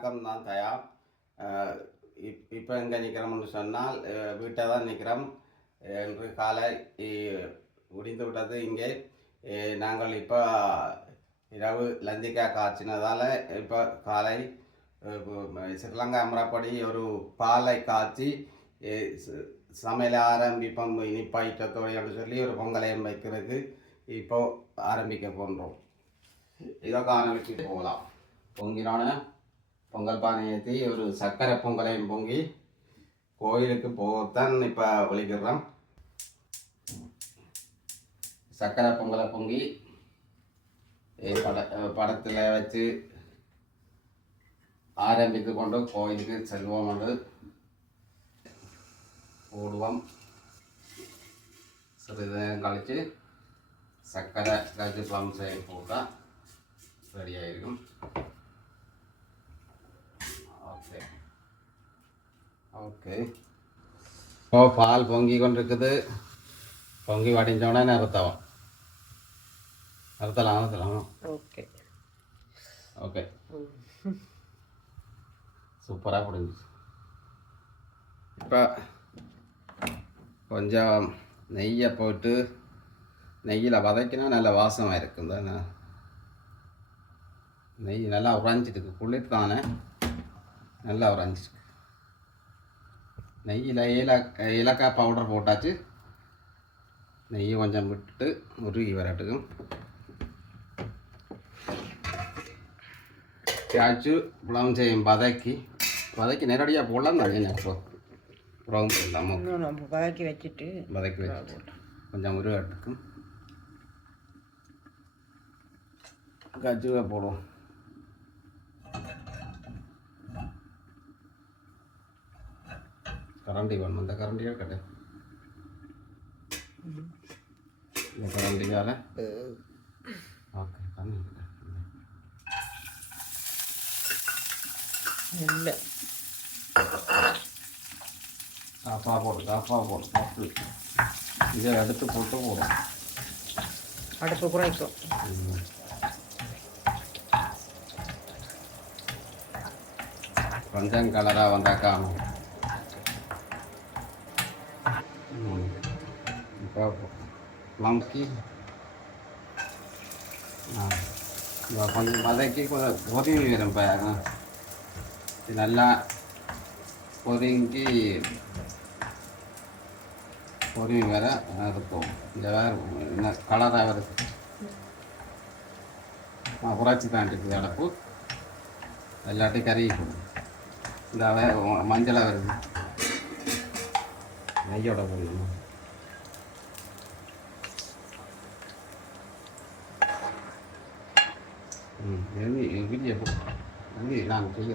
வணக்கம் தான் தயா இப்போ எங்கே நிற்கிறோம்னு சொன்னால் வீட்டை தான் நிற்கிறோம் இன்று காலை முடிந்து விட்டது இங்கே. நாங்கள் இப்போ இரவு லந்திக்காய் காய்ச்சினதால் இப்போ காலை ஸ்ரீலங்கா முறைப்படி ஒரு பாலை காய்ச்சி அஹ், சமையல் ஆரம்பிப்போம். இனிப்பாயிட்டத்தோடு சொல்லி ஒரு பொங்கலையும் வைக்கிறதுக்கு இப்போ ஆரம்பிக்க போன்றோம். இதை காணொலிக்கு போகலாம். பொங்கினோன்னு பொங்கல் பானை ஏற்றி ஒரு சர்க்கரை பொங்கலையும் பொங்கி கோயிலுக்கு போகத்தான் இப்போ ஒழிக்கிறோம் சர்க்கரை பொங்கலை பொங்கி பட படத்தில் வச்சு ஆரம்பித்து கொண்டு கோயிலுக்கு செல்வோம் என்று போடுவோம். சிறிது நேரம் கழித்து சர்க்கரை கஜு ப்ளம் செய்ய போட்டால் ரெடி ஆகிருக்கும் ஓகே ஓகே ஓ பால் பொங்கி கொண்டிருக்குது பொங்கி வடிஞ்சோடனே நிறுத்தவும் நிறுத்தலாம் நிறுத்தலாம் ஓகே ஓகே சூப்பராக புரிஞ்சுச்சு இப்போ கொஞ்சம் நெய்யை போட்டு நெய்யில் வதக்கினா நல்ல வாசமாக இருக்கும் தானே நெய் நல்லா உறைஞ்சிருக்கு குளிர் தானே நல்லா உறைஞ்சிருக்கு நெய்யில் ஏல ஏலக்காய் பவுடர் போட்டாச்சு. நெய் கொஞ்சம் விட்டு உருகி வரட்டுக்கும் காய்ச்சி புலம் செய்யும் வதக்கி வதக்கி நேரடியாக போடலாம் தானே அப்போ புறம் போடலாமா வதக்கி வச்சுட்டு வதக்கி வச்சு கொஞ்சம் உருவாட்டுக்கும் கஜுவை போடுவோம். கரண்டி வேணும் இந்த கரண்டியாக கடை இந்த கரண்டியால் ஓகே கரண்டி கடை இல்லை காஃபா போடு காஃபா போடு காஃபு இதை எடுத்து போட்டு போடும் அடுப்பு குறைக்கும் கொஞ்சம் கலராக வந்தால் காணும் இப்போ ப்ளம்கி ஆ கொஞ்சம் வதக்கி கொஞ்சம் பொதுங்கி வரும் நல்லா பொதுங்கி பொதுங்கி வர அது போகும் இந்த வேறு என்ன கலராக வருது ஆ குறைச்சி தான் இருக்குது அடப்பு எல்லாத்தையும் கறி இந்த வே- மஞ்சளா வருது நெய்யோட போடணும்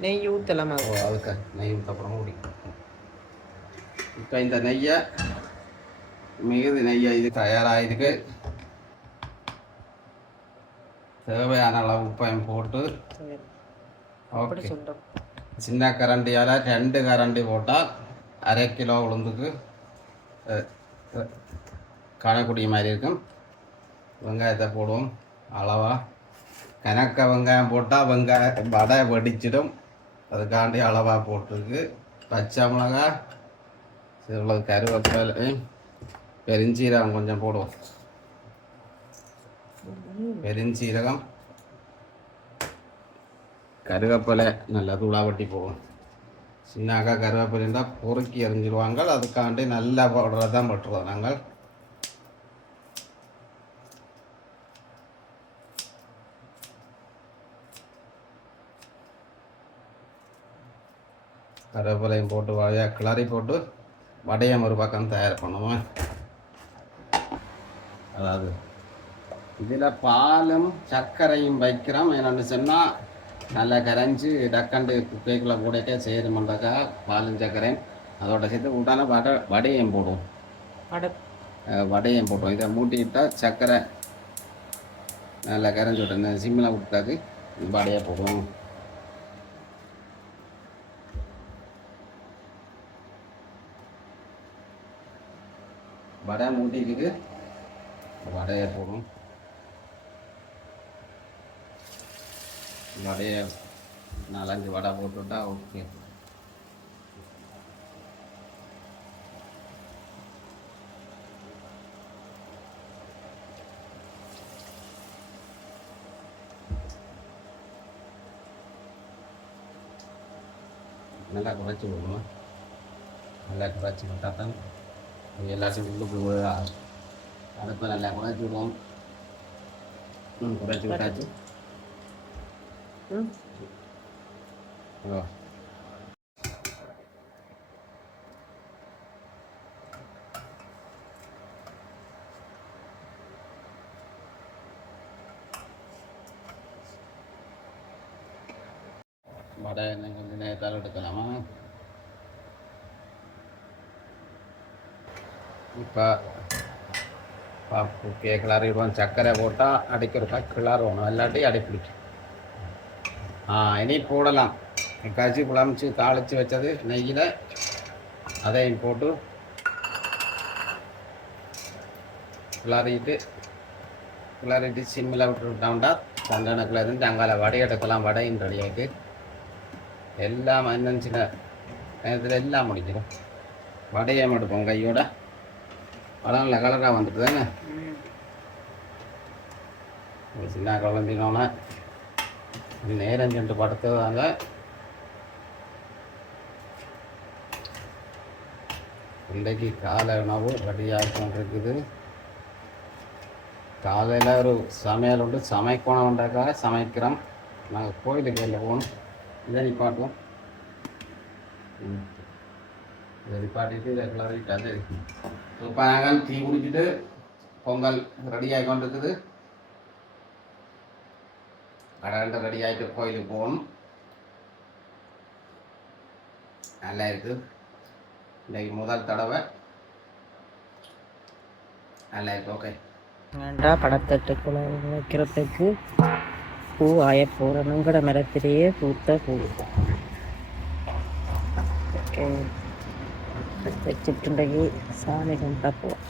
நெய் ஊற்றலாமா அதுக்கு நெய் அப்புறம் மூடி இப்போ இந்த நெய்யை மிகுதி நெய்யை இது தயாராகிருக்கு தேவையான அளவு உப்பையும் போட்டு அப்படி ஓகே சின்ன கரண்டியால் ரெண்டு கரண்டி போட்டால் அரை கிலோ உளுந்துக்கு காணக்கூடிய மாதிரி இருக்கும். வெங்காயத்தை போடுவோம். அளவாக கணக்க வெங்காயம் போட்டால் வெங்காயம் வடை வெடிச்சிடும். அதுக்காண்டி அளவாக போட்டிருக்கு. பச்சை மிளகா இவ்வளோ கருவேப்பிலை பெருஞ்சீரகம் கொஞ்சம் போடுவோம். பெருஞ்சீரகம் கருவேப்பிலை நல்லா தூளாவெட்டி போகும் சின்னாக்கா கருவேப்பிலை இருந்தால் பொறுக்கி எறிஞ்சிடுவாங்க அதுக்காண்டி நல்லா பவுடரை தான் பட்டுருவோம் நாங்கள். கருவேப்பிலையும் போட்டு வடையாக கிளறி போட்டு வடையம் ஒரு பக்கம் தயார் பண்ணுவோம். அதாவது இதில் பாலும் சர்க்கரையும் வைக்கிறோம். என்னென்னு சொன்னால் நல்லா கரைஞ்சி டக்கண்டு குப்பைக்குள்ளே போட்டுட்டே செய்யணுமெண்டாக்கா பாலும் சர்க்கரையும் அதோட சேர்த்து உடனே வடை வடையும் போடுவோம். வடையும் போடுவோம். இதை மூட்டிக்கிட்டால் சர்க்கரை நல்லா கரைஞ்சி விட்டு இந்த சிம்மில் விட்டாக்கு வடையை போடுவோம். வடை மூட்டிக்கிட்டு வடையை போடும் வடையை நாலஞ்சு வடை போட்டுவிட்டா ஓகே நல்லா குறைச்சி விடணும் நல்லா குறைச்சி விட்டால் தான் இது எல்லாத்தையும் உள்ளுக்கு அடுப்பை நல்லா குறைச்சி விடுவோம் ம் குறைச்சி விட்டாச்சு ம் ஓ வடை என்ன கொஞ்சம் நேரத்தால் எடுக்கலாமா? இப்போ பாப்பு கிளறிடுவோம் சர்க்கரை போட்டால் அடிக்கிறப்ப கிளறணும் இல்லாட்டி அடிப்பிடிக்கும். இனி போடலாம். கச்சி குழம்பிச்சு தாளித்து வச்சது நெய்யில். அதையும் போட்டு கிளறிட்டு கிளறிட்டு சிம்மில் விட்டு விட்டோம்டா சந்தனக்கில் இருந்து அங்கால வடை எடுக்கலாம் வடையும் ரெடியாகிட்டு எல்லாம் இன்னும் சின்ன நேரத்தில் எல்லாம் முடிஞ்சிடும். வடையை எடுப்போம் கையோட. வடம்ல கலராக வந்துட்டு தானே? சின்ன குழம்பினோன்னே. நேரம் சென்று படுத்துவாங்க இன்றைக்கு காலை உணவு ரெடியாக கொண்டிருக்குது. காலையில் ஒரு சமையல் உண்டு. சமைக்கணும்ன்றக்காக சமைக்கிறோம். நாங்கள் கோயிலுக்கு வெளில போகணும். இதை நிப்பாட்டுவோம் ம். இதை நிப்பாட்டிட்டு இதை கிளறிட்டு அது இப்போ நாங்கள் டீ குடிச்சிட்டு பொங்கல் ரெடியாகி கொண்டிருக்குது. கடவுள்கிட்ட ரெடி ஆகிட்டு கோயிலுக்கு போகணும். நல்லா இருக்குது இன்றைக்கு முதல் தடவை. நல்லா இருக்குது ஓகே வேண்டாம் படத்தட்டுக்குள்ள வைக்கிறதுக்கு பூ ஆய போகிறணுங்கிற மரத்திலேயே பூத்த பூ. ஓகே. வச்சுட்டு சாமி கும்பிட்டா போவோம்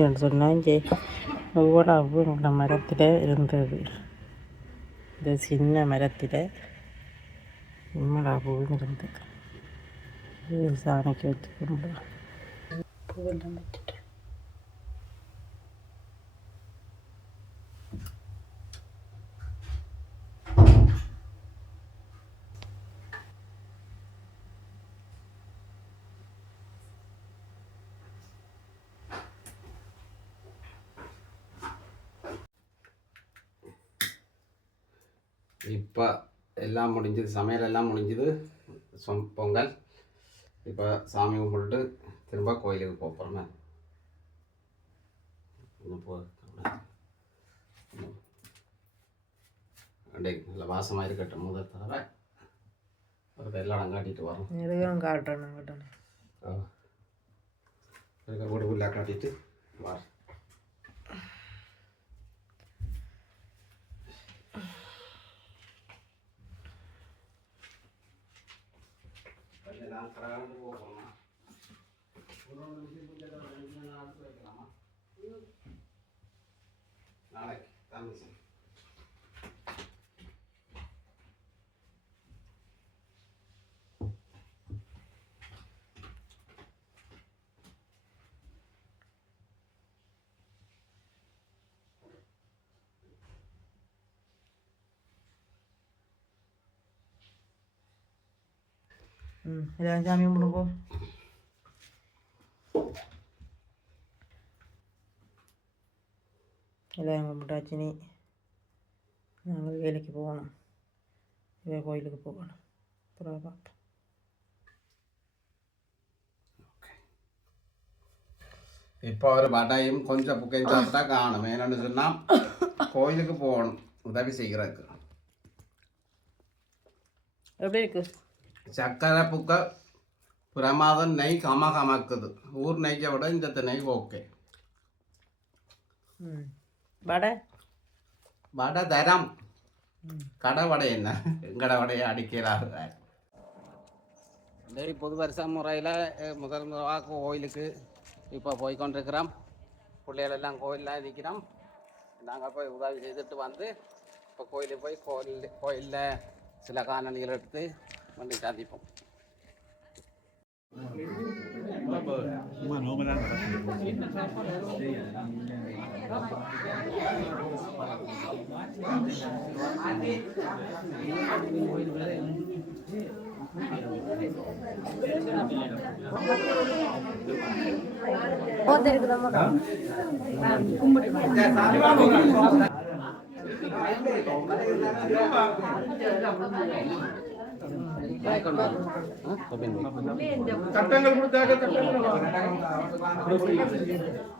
சொன்னாங்க ஒவ்வொரு எங்களோட மரத்தில் இருந்தது. இந்த சின்ன மரத்தில் உண்மைடா இருந்தது. சாணிக்கு சாமிக்கு வச்சு பூவெல்லாம் வச்சுட்டு. இப்போ எல்லாம் முடிஞ்சது சமையல் எல்லாம் முடிஞ்சது சொம் பொங்கல். இப்போ சாமி கும்பிட்டுட்டு திரும்ப கோயிலுக்கு போக போகிறோம் நல்ல வாசமாக இருக்கட்டும் முதல் தடவை. ஒரு வெள்ளாடம் காட்டிட்டு வரோம். இதுவும் காட்டணும் காட்டணும். இருக்க வீடு ஒரு காட்டிட்டு வர நாளைக்கு தாமசி ம் எல்லாம் சாமி கும்பிடுங்கோ எல்லாம் கும்பிட்டாச்சு நீ. நாங்கள் வேலைக்கு போகணும். இவ கோயிலுக்கு போகணும். அப்புறம் பார்ப்போம். இப்போ ஒரு வடையும் கொஞ்சம் புக்கையும் சாப்பிட்டா காணும். என்னன்னு சொன்னால் கோயிலுக்கு போகணும். உதவி செய்கிறதுக்கு. எப்படி இருக்கு? சக்கரை புக்க பிரமாதம் நெய் கம கமக்குது ஊர் நெய்யை விட இந்த நெய் ஓகே வடை வடை தரம் ம் கடை வடை என்ன எங்கட வடையை அடிக்கிறாங்க சரி புது வருஷ முறையில் முதல் முதலாக கோயிலுக்கு இப்போ போய் கொண்டிருக்கிறோம் பிள்ளைகள் எல்லாம் கோயிலில் நிற்கிறோம் நாங்கள் போய் உதவி செய்துட்டு வந்து இப்போ கோயிலுக்கு போய் கோயில் கோயிலில் சில காணொலிகள் எடுத்து มันหนึ่งสามสิบหกระเบิดมาโน้มานั่นโอ้เด็กกระมัง இல்லை இதில் வச்சீங்கன்னா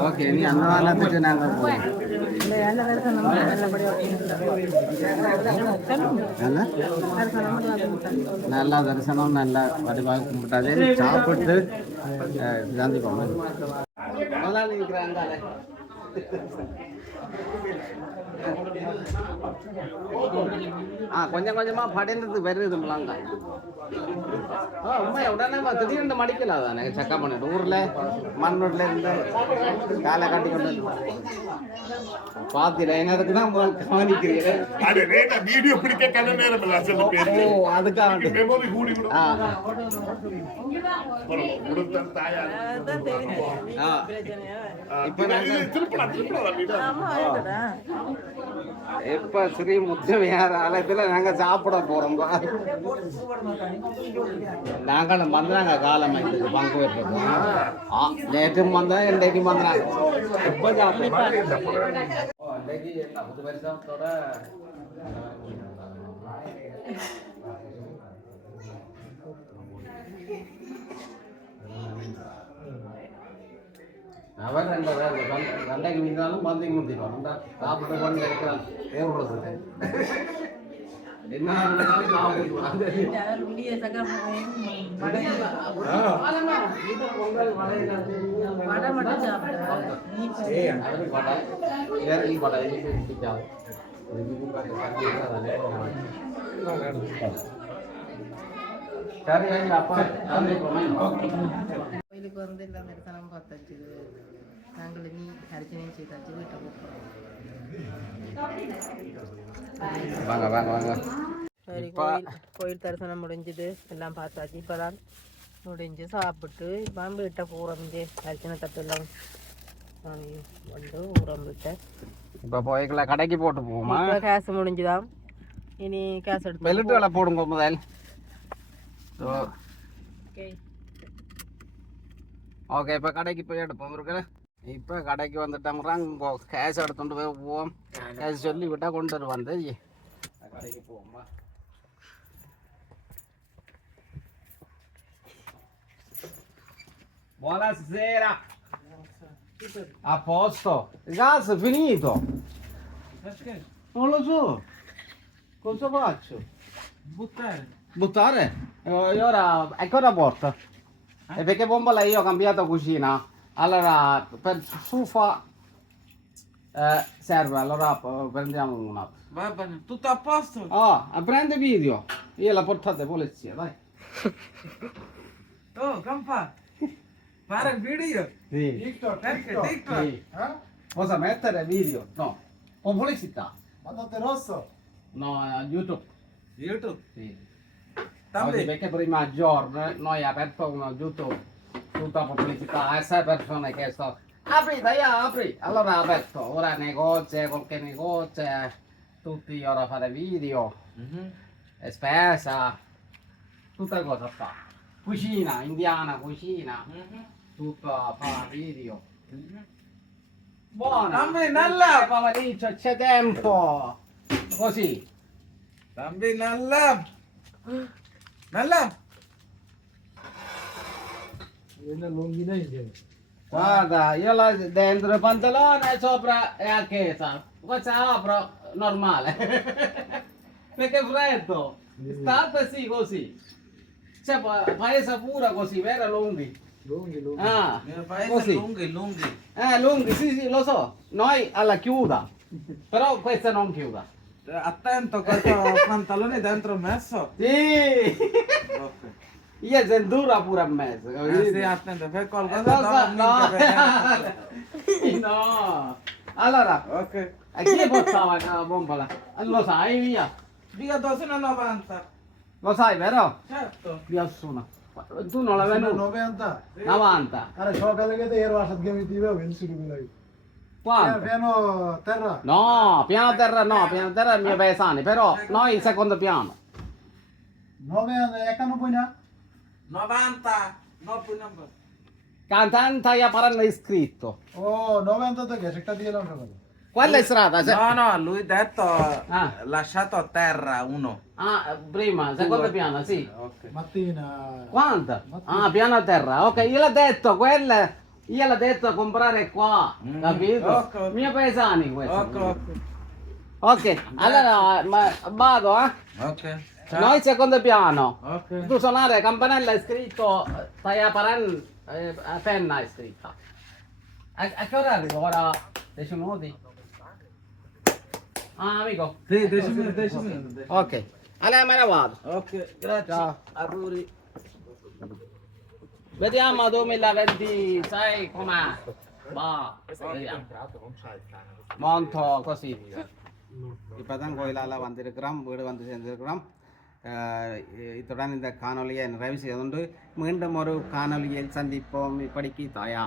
ஓகே நீ அந்த மாதிரிலாம் காலத்துக்கு நாங்கள் நல்லா தரிசனம் நல்லா வடிவாக கும்பிட்டாதே. சாப்பிட்டு காந்தி சந்திப்போம் முதலாளி இருக்கிறாங்க ஆ கொஞ்சம் கொஞ்சமா படைந்தது வருது முழங்க ஆ உண்மையா உடனே திடீர்னு மடிக்கல தானே செக்கா பண்ணிட்டு ஊர்ல மண்ணூர்ல இருந்து காலை கட்டி கொண்டு வந்து. பாத்திர எனக்கு தான் கவனிக்கிறீங்க? அது ரேட்டா வீடியோ பிடிக்க கண்ண நேரம் இல்ல சில ஓ அதுக்காக மெமரி கூடி கூட ஆ. கொடுத்த தாயா ஆ. இப்ப நாங்க திருப்பலாம் திருப்பலாம் இப்ப ஸ்ரீ முத்தமையார் ஆலயத்துல நாங்க சாப்பிட போறோம் நாங்களும் வந்தாங்க காலம் இதுக்கு பங்கு வைப்போம் ஆ, நேற்றும் வந்தா இன்றைக்கும் வந்தாங்க இப்ப சாப்பிடுறோம் இன்றைக்கு என்ன புது வருஷத்தோட அவன் ரெண்டு சண்டைக்கு மீந்தாலும் பந்தைக்கு முந்திடுவான் சாப்பிட்டு பண்ணி கிடைக்கிறான் ஏற்படுறது என்ன. அவரு. சரி எங்க அப்பா கோயிலுக்கு வந்து எல்லாம் தரிசனம் பார்த்தாச்சு. நாங்கள் இனி அர்ச்சனையும் செய்தாச்சு வீட்டை போகிறோம் வாங்க வாங்க வாங்க. சரி இப்ப- கோயில் கோயில் தரிசனம் முடிஞ்சுது. எல்லாம் பார்த்தாச்சு. இப்போ தான் முடிஞ்சு சாப்பிட்டு இப்போ வீட்டை போகிறோம் இங்கே. அர்ச்சனை தட்டெல்லாம் வந்து ஊரம் விட்டேன் இப்ப போய்க்கல கடைக்கு போட்டு போவோமா? இப்போ கேஸ் முடிஞ்சுதான் இனி கேஸ் எடுத்து வெள்ளிட்டு வேலை போடுங்க முதல். ஓகே ஓகே இப்போ கடைக்கு போய் எடுப்போம் இருக்கிற இப்போ கடைக்கு வந்துட்டோம்றாங்க கேஷ் எடுத்துட்டு போய் போவோம் கேஷ் சொல்லி விட்டா கொண்டு வருவான் தெரியும் கடைக்கு போவோமா Buonasera. A posto. Il gas è finito. Non lo so. Cosa faccio? buttare Buttare? Eh, E ora, e cosa porta? E perché bombola io ho cambiato cucina. Allora, per stufa eh, serve, allora eh, prendiamo un'altra. va bene tutto a posto Oh, eh, prende video. Io la portate polizia, dai. oh campa fare il video Sì. TikTok TikTok Sì. Cosa mettere video? No. Con pubblicità. Patate rosso. No, a YouTube. YouTube Sì. Oggi perché prima giorno eh, noi abbiamo aperto una YouTube tutta pubblicità e sai persone che sto apri dai apri. Allora aperto ora negozio eh, qualche negozio tutti ora fare video mm-hmm. e spesa tutta cosa fa. Cucina indiana cucina mm-hmm. tutta fa video. Mm-hmm. buona bambina là pomeriggio c'è tempo. Così. Bambina là நல்லா என்ன லொங்கினா இங்க Guarda, io là dentro il pantalone e sopra è a chiesa. Questa apro normale. Perché è freddo. State sì così. C'è pa- paese pure così, vero lunghi? லொங்கி லொங்கி Ah, paese così. lunghi lunghi Eh, lunghi, sì, sì, lo so. Noi alla chiuda. Però questa non chiuda. attento అత్తంత pantalone dentro messo? Sì! Io sono dura pure a mezzo, eh, capito? Eh sì, attento, per qualcosa eh, no, no. no! Allora, ok. E chi portava la bombola? Eh, lo sai, via! Via 290! Lo sai, vero? Certo! Via Assuna. Tu non l'avevi... 90? 90! Allora, ciò che le chiede ero a 7 che mi ti che mi dai. Quanto? Piano terra. No, piano terra no, piano terra è il mio eh, paesano, però eh, noi il secondo piano. 9 91 na? 90, 9 number. Cantanta ia paranno iscritto. Oh, 90 c'è che cerca di elaborare. Quella è strada. No, no, lui ha detto ah. lasciato a terra uno. Ah, prima, secondo piano, sì. Eh, okay. Mattina. Quanto? Mattina. Ah, piano a terra. Ok, io l'ho detto, quella io l'ho detto a comprare qua, Mm, capito? ok. Mio paesani questo. ok ok Ok, allora ma, vado, eh? ok Noi secondo piano. ok Tu suonare campanella è scritto, stai a Paran, eh, a penna è scritta. A, a che ora arrivo? Ora 10 minuti? Ah, amico. sì 10 minuti 10 minuti Ok, allora me ne vado. ok grazie Ciao. auguri Vediamo 2026 com'è. Ma, vediamo. Molto così. இப்போ தான் கோயிலால் வந்திருக்கிறோம் வீடு வந்து சேர்ந்திருக்கிறோம் இத்துடன் இந்த காணொலியை நிறைவு செய்து கொண்டு மீண்டும் ஒரு காணொலியில் சந்திப்போம் இப்படிக்கு தாயா